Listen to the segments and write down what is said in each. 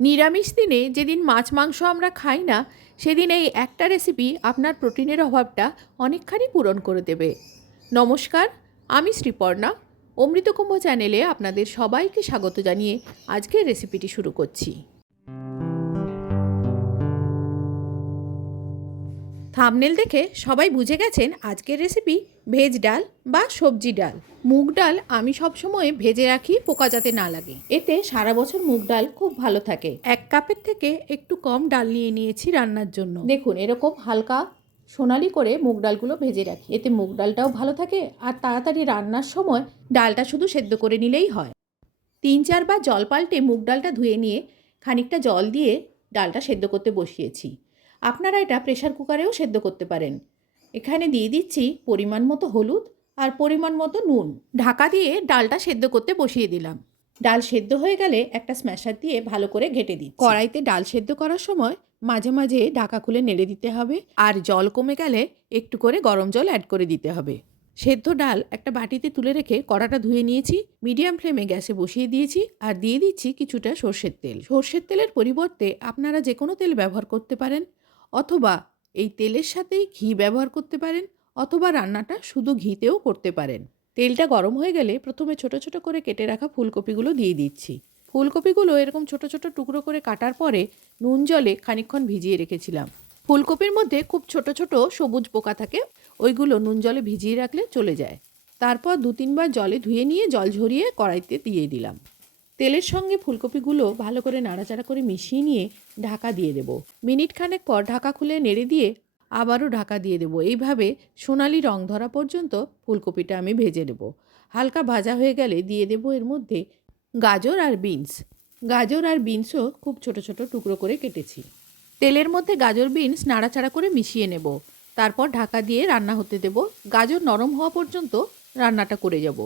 নিরামিষ দিনে যেদিন মাছ মাংস আমরা খাই না, সেদিন এই একটা রেসিপি আপনার প্রোটিনের অভাবটা অনেকখানি পূরণ করে দেবে। নমস্কার, আমি শ্রীপর্ণা। অমৃতকুম্ভ চ্যানেলে আপনাদের সবাইকে স্বাগত জানিয়ে আজকের রেসিপিটি শুরু করছি। থামনেল দেখে সবাই বুঝে গেছেন আজকের রেসিপি ভেজ ডাল বা সবজি ডাল। মুগ ডাল আমি সবসময় ভেজে রাখি, পোকা যাতে না লাগে। এতে সারা বছর মুগ ডাল খুব ভালো থাকে। এক কাপের থেকে একটু কম ডাল নিয়ে নিয়েছি রান্নার জন্য। দেখুন, এরকম হালকা সোনালি করে মুগ ডালগুলো ভেজে রাখি। এতে মুগ ডালটাও ভালো থাকে আর তাড়াতাড়ি রান্নার সময় ডালটা শুধু সেদ্ধ করে নিলেই হয়। তিন চারবার জল পাল্টে মুগ ডালটা ধুয়ে নিয়ে খানিকটা জল দিয়ে ডালটা সেদ্ধ করতে বসিয়েছি। আপনারা এটা প্রেশার কুকারেও সেদ্ধ করতে পারেন। এখানে দিয়ে দিচ্ছি পরিমাণ মতো হলুদ আর পরিমাণ মতো নুন। ঢাকা দিয়ে ডালটা সেদ্ধ করতে বসিয়ে দিলাম। ডাল সেদ্ধ হয়ে গেলে একটা স্ম্যাশার দিয়ে ভালো করে ঘেটে দিই কড়াইতে ডাল সেদ্ধ করার সময় মাঝে মাঝে ঢাকা খুলে নেড়ে দিতে হবে আর জল কমে গেলে একটু করে গরম জল অ্যাড করে দিতে হবে। সেদ্ধ ডাল একটা বাটিতে তুলে রেখে কড়াটা ধুয়ে নিয়েছি মিডিয়াম ফ্লেমে গ্যাসে বসিয়ে দিয়েছি আর দিয়ে দিচ্ছি কিছুটা সর্ষের তেল। সর্ষের তেলের পরিবর্তে আপনারা যে কোনো তেল ব্যবহার করতে পারেন। অথবা এই তেলের সাথেই ঘি ব্যবহার করতে পারেন অথবা রান্নাটা শুধু ঘিতেও করতে পারেন। তেলটা গরম হয়ে গেলে প্রথমে ছোট ছোট করে কেটে রাখা ফুলকপিগুলো দিয়ে দিচ্ছি। ফুলকপিগুলো এরকম ছোট ছোট টুকরো করে কাটার পরে নুন জলে খানিকক্ষণ ভিজিয়ে রেখেছিলাম। ফুলকপির মধ্যে খুব ছোট ছোট সবুজ পোকা থাকে, ওইগুলো নুন জলে ভিজিয়ে রাখলে চলে যায়। তারপর দু তিনবার জলে ধুয়ে নিয়ে জল ঝরিয়ে কড়াইতে দিয়ে দিলাম। তেলের সঙ্গে ফুলকপিগুলো ভালো করে নাড়াচাড়া করে মিশিয়ে নিয়ে ঢাকা দিয়ে দেবো। মিনিট খানেক পর ঢাকা খুলে নেড়ে দিয়ে আবারও ঢাকা দিয়ে দেবো। এইভাবে সোনালি রং ধরা পর্যন্ত ফুলকপিটা আমি ভেজে নেব। হালকা ভাজা হয়ে গেলে দিয়ে দেবো এর মধ্যে গাজর আর বিনস। গাজর আর বিনসও খুব ছোট ছোট টুকরো করে কেটেছি। তেলের মধ্যে গাজর বিনস নাড়াচাড়া করে মিশিয়ে নেব। তারপর ঢাকা দিয়ে রান্না হতে দেব। গাজর নরম হওয়া পর্যন্ত রান্নাটা করে যাব।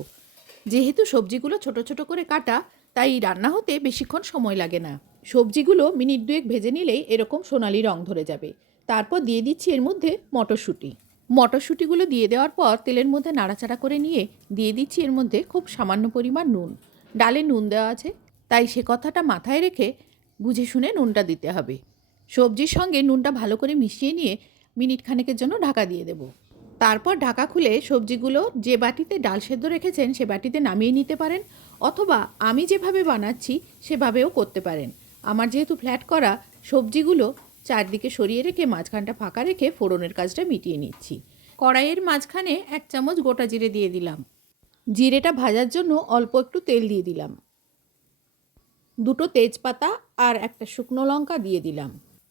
যেহেতু সবজিগুলো ছোট ছোট করে কাটা তাই রান্না হতে বেশিক্ষণ সময় লাগে না। সবজিগুলো মিনিট দুয়েক ভেজে নিলেই এরকম সোনালি রং ধরে যাবে। তারপর দিয়ে দিচ্ছি এর মধ্যে মটরশুঁটি। মটরশুঁটিগুলো দিয়ে দেওয়ার পর তেলের মধ্যে নাড়াচাড়া করে নিয়ে দিয়ে দিচ্ছি এর মধ্যে খুব সামান্য পরিমাণ নুন। ডালে নুন দেওয়া আছে, তাই সে কথাটা মাথায় রেখে বুঝে শুনে নুনটা দিতে হবে। সবজির সঙ্গে নুনটা ভালো করে মিশিয়ে নিয়ে মিনিট খানেকের জন্য ঢাকা দিয়ে দেবো। তারপর ঢাকা খুলে সবজিগুলো যে বাটিতে ডাল সেদ্ধ রেখেছেন সে বাটিতে নামিয়ে নিতে পারেন অথবা আমি যেভাবে বানাচ্ছি, সেভাবেও করতে পারেন। আমার যেহেতু ফ্ল্যাট করা, সবজিগুলো চারদিকে সরিয়ে রেখে মাঝখানটা ফাঁকা রেখে ফোড়নের কাজটা মিটিয়ে নিচ্ছি। কড়াইয়ের মাঝখানে এক চামচ গোটা জিরে দিয়ে দিলাম। জিরেটা ভাজার জন্য অল্প একটু তেল দিয়ে দিলাম। দুটো তেজপাতা আর একটা শুকনো লঙ্কা দিয়ে দিলাম।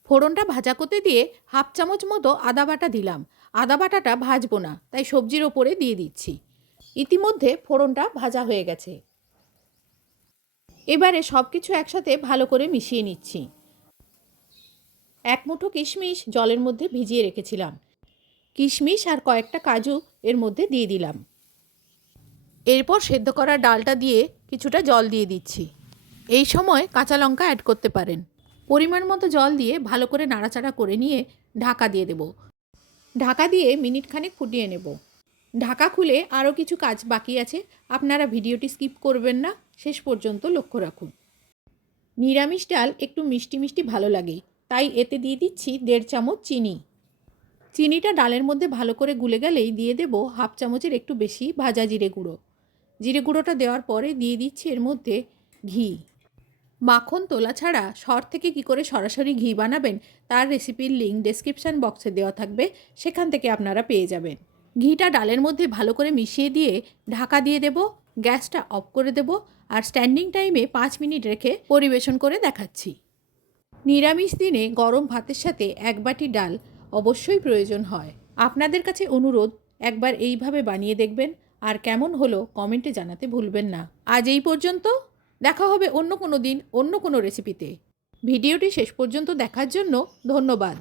ফোড়নটা ভাজা করতে দিয়ে হাফ চামচ মতো আদা বাটা দিলাম। আদা বাটাটা ভাজবো না, তাই সবজির ওপরে দিয়ে দিচ্ছি। ইতিমধ্যে ফোড়নটা ভাজা হয়ে গেছে। এবারে সব কিছু একসাথে ভালো করে মিশিয়ে নিচ্ছি। এক মুঠো কিশমিশ জলের মধ্যে ভিজিয়ে রেখেছিলাম। কিশমিশ আর কয়েকটা কাজু এর মধ্যে দিয়ে দিলাম। এরপর সেদ্ধ করা ডালটা দিয়ে কিছুটা জল দিয়ে দিচ্ছি। এই সময় কাঁচা লঙ্কা অ্যাড করতে পারেন। পরিমাণ মতো জল দিয়ে ভালো করে নাড়াচাড়া করে নিয়ে ঢাকা দিয়ে দেব। ঢাকা দিয়ে মিনিট খানেক ফুটিয়ে নেব। ঢাকা খুলে আরও কিছু কাজ বাকি আছে। আপনারা ভিডিওটি স্কিপ করবেন না। শেষ পর্যন্ত লক্ষ্য রাখুন। নিরামিষ ডাল একটু মিষ্টি মিষ্টি ভালো লাগে, তাই এতে দিয়ে দিচ্ছি দেড় চামচ চিনি। চিনিটা ডালের মধ্যে ভালো করে গুলে গেলেই দিয়ে দেব হাফ চামচের একটু বেশি ভাজা জিরে গুঁড়ো। জিরে গুঁড়োটা দেওয়ার পরে দিয়ে দিচ্ছি এর মধ্যে ঘি। মাখন তোলা ছাড়া শর থেকে কি করে সরাসরি ঘি বানাবেন, তার রেসিপির লিঙ্ক ডেসক্রিপশান বক্সে দেওয়া থাকবে, সেখান থেকে আপনারা পেয়ে যাবেন। ঘিটা ডালের মধ্যে ভালো করে মিশিয়ে দিয়ে ঢাকা দিয়ে দেব, গ্যাসটা অফ করে দেব আর স্ট্যান্ডিং টাইমে পাঁচ মিনিট রেখে পরিবেশন করে দেখাচ্ছি। নিরামিষ দিনে গরম ভাতের সাথে এক বাটি ডাল অবশ্যই প্রয়োজন হয়। আপনাদের কাছে অনুরোধ, একবার এইভাবে বানিয়ে দেখবেন আর কেমন হলো কমেন্টে জানাতে ভুলবেন না। আজ এই পর্যন্ত, দেখা হবে অন্য কোনো দিন অন্য কোনো রেসিপিতে ভিডিওটি শেষ পর্যন্ত দেখার জন্য ধন্যবাদ।